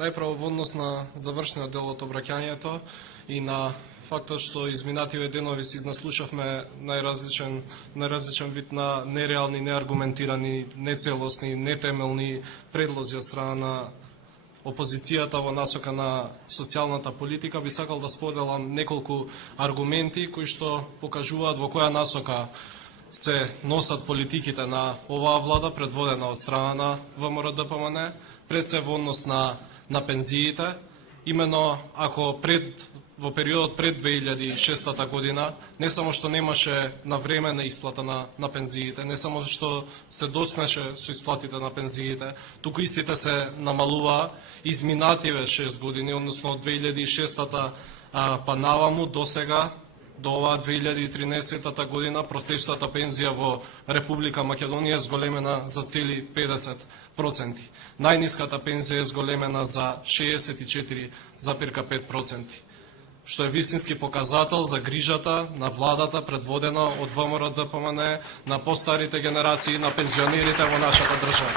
Најпрво во однос на завршниот дел од обраќањето и на фактот што изминативе денови си изнаслушавме најразличен вид на нереални, неаргументирани, нецелосни, нетемелни предлози од страна на опозицијата во насока на социјалната политика, би сакал да споделам неколку аргументи кои што покажуваат во која насока се носат политиките на оваа влада предводена од страна на ВМРО-ДПМН, пред се во однос на пензиите. Именно ако во периодот пред 2006 година не само што немаше навременна исплата на пензиите, не само што се доснеше со исплатите на пензиите, туку истите се намалуваа изминативе 6 години, односно од 2006 па наваму до сега, до оваа 2013 година, просечната пензија во Република Македонија е зголемена за цели 50%. Најниската пензија е зголемена за 64,5%, што е вистински показател за грижата на владата предводена од ВМРО-ДПМН на постарите генерации, на пензионерите во нашата држава.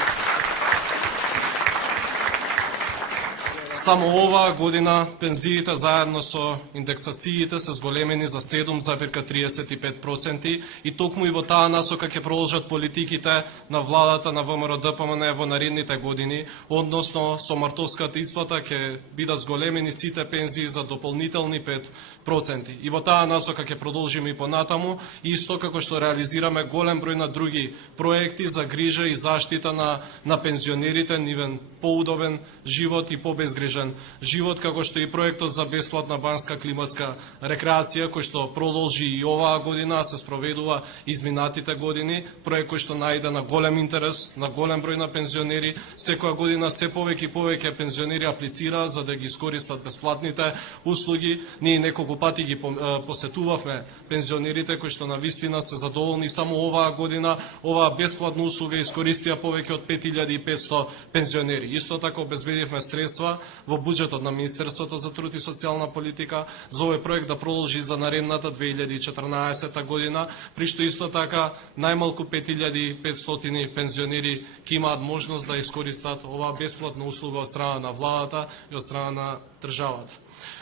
Само оваа година пензиите заедно со индексациите се зголемени за 7,35% и токму и во таа насока ќе продолжат политиките на владата на ВМРО-ДПМН во наредните години, односно со мартовската исплата ќе бидат зголемени сите пензии за дополнителни 5%. И во таа насока ќе продолжиме и понатаму, исто како што реализираме голем број на други проекти за грижа и заштита на пензионерите, нивен поудобен живот и побезгрижен живот, како што и проектот за бесплатна банска климатска рекреација, кој што продолжи и оваа година, се спроведува изминатите години, проект кој што најде на голем интерес, на голем број на пензионери. Секоја година се повеќе и повеќе пензионери аплицираат за да ги искористат бесплатните услуги. Ние неколку пати ги посетувавме пензионерите кои што навистина се задоволни. Само оваа година оваа бесплатна услуга искористија повеќе од 5500 пензионери. Исто така обезбедивме средства во буџетот на Министерството за труд и социјална политика за овој проект да продолжи за наредната 2014 година, при што исто така најмалку 5500 пензионери ќе имаат можност да искористат оваа бесплатна услуга од страна на владата и од страна на државата.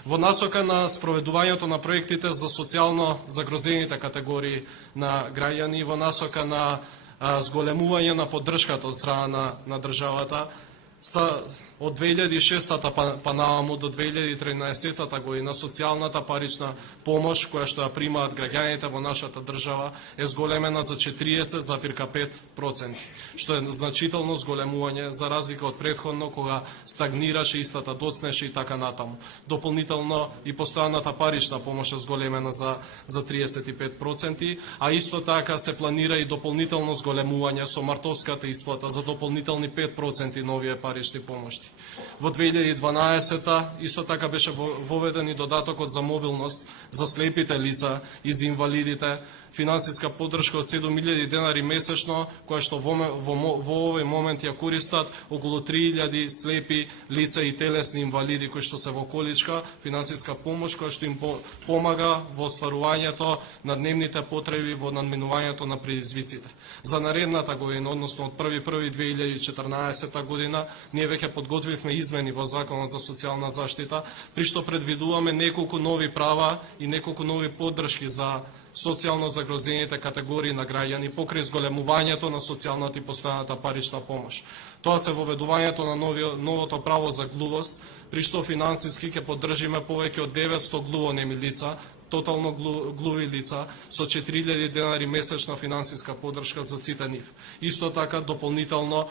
Во насока на спроведувањето на проектите за социјално загрозените категории на граѓани, во насока на зголемување на поддршката од страна на државата, од 2006 па наваму до 2013 година социјалната парична помош која што ја примаат граѓаните во нашата држава е зголемена за 40,5%, што е значително зголемување за разлика од претходно кога стагнираше, истата доцнеше и така натаму. Дополнително и постојаната парична помош е зголемена за 35%, а исто така се планира и дополнително зголемување со мартовската исплата за дополнителни 5% на овие парични помошти. Во 2012 исто така беше воведен и додатокот за мобилност за слепите лица и за инвалидите, финансиска поддршка од 7000 денари месечно, која што во овој момент ја користат околу 3000 слепи лица и телесни инвалиди кои што се во количка, финансиска помош која што им помага во остварувањето на дневните потреби, во надминувањето на предизвиците. За наредната година, односно од 1.1.2014 година, ние веќе подготвивме измени во Законот за социјална заштита, при што предвидуваме неколку нови права и неколку нови поддршки за социјално загрозените категории на граѓани покрај зголемувањето на социјалната и постојаната парична помош. Тоа се воведувањето на новото право за глувост, при што финансиски ќе поддржиме повеќе од 900 глувонеми лица, тотално глуви лица, со 4000 денари месечна финансиска поддршка за сите нив. Исто така, дополнително,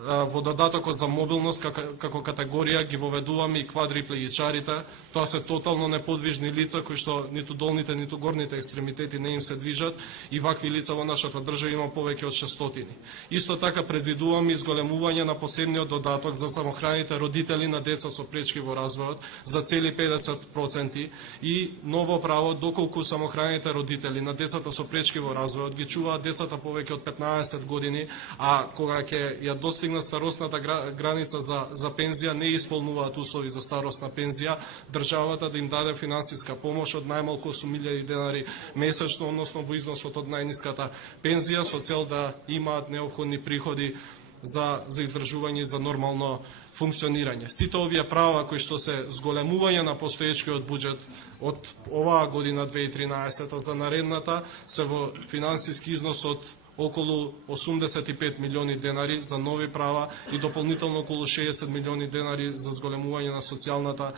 во додатокот за мобилност како категорија ги воведуваме и квадриплегичарите. Тоа се тотално неподвижни лица кои што ниту долните, ниту горните екстремитети не им се движат и вакви лица во нашата држава има повеќе од 600. Исто така предвидуваме изголемување на посебниот додаток за самохраните родители на деца со пречки во развојот за цели 50% и ново право доколку самохраните родители на децата со пречки во развојот ги чуваат децата повеќе од 15 години, а кога ќе ја достигнат старосната граница за пензија, не исполнуваат услови за старосна пензија, државата да им даде финансиска помош од најмалку 8000 денари месечно, односно во износот од најниската пензија, со цел да имаат неопходни приходи за издржување и за нормално функционирање. Сите овие права кои што се зголемување на постоечкиот буџет од оваа година 2013 за наредната се во финансиски износ од околу 85 милиони денари за нови права и дополнително околу 60 милиони денари за зголемување на социјалната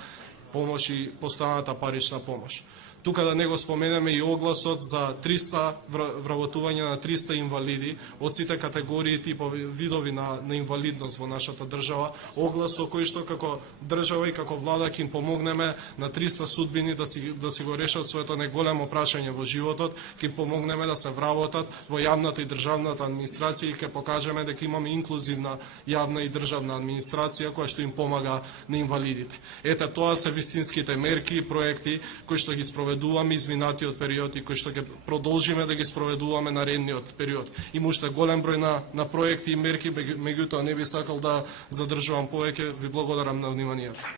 помош и постојаната парична помош. Тука да не го споменеме и огласот за 300 вработување на 300 инвалиди од сите категории и типови видови на инвалидност во нашата држава. Оглас со кој што како држава и како влада ќе им помогнеме на 300 судбини да си го решат своето неголемо прашање во животот, ќе им помогнеме да се вработат во јавната и државната администрација и ќе покажеме дека имаме инклузивна јавна и државна администрација која што им помага на инвалидите. Ете, тоа се вистинските мерки и проекти кои што ги спроведуваме изминатиот период и кои што ќе продолжиме да ги спроведуваме наредниот период. Има уште голем број на проекти и мерки, меѓутоа не би сакал да задржувам повеќе. Ви благодарам на вниманието.